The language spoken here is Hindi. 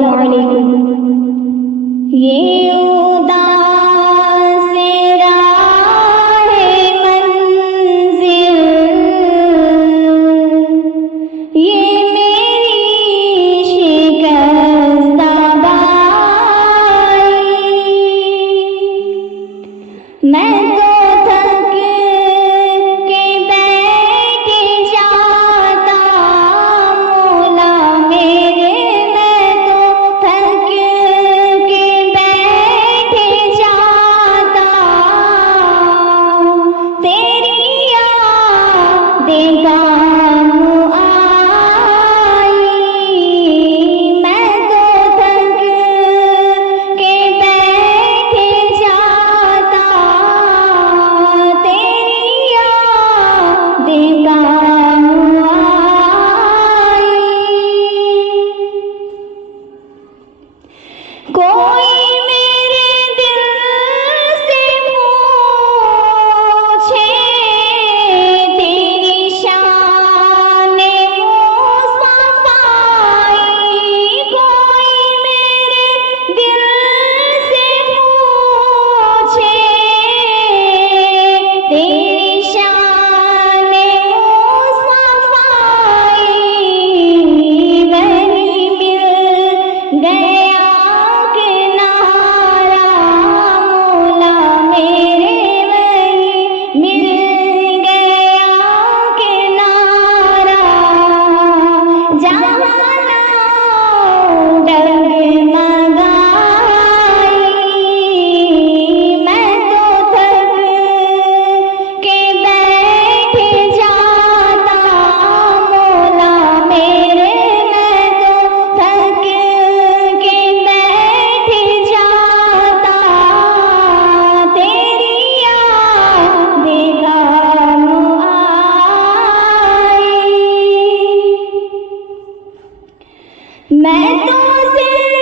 अस्सलामु अलैकुम। ये उदास राहे मंजिल, ये मेरी शिकस्ता बाई, मैं तो थक के बैठ जाता मौला मेरे, मैं तो थक के बैठ जाता, तेरी यादें काम आई, मैं तो थक के बैठ जाता, तेरी यादें काम आई। कोई मेरे दिल से पूछे तेरी शान मुस्तफाई, कोई मेरे दिल से पूछे तेरी शान मुस्तफाई, वही मिल गया किनारा मौला मेरे, वही मिल गया किनारा, जहाँ डगमगाई, मैं तो थक के बैठ जाता मौला मेरे, मैं तो थक के बैठ जाता, तेरी यादें काम आई। मैं तो सिर्फ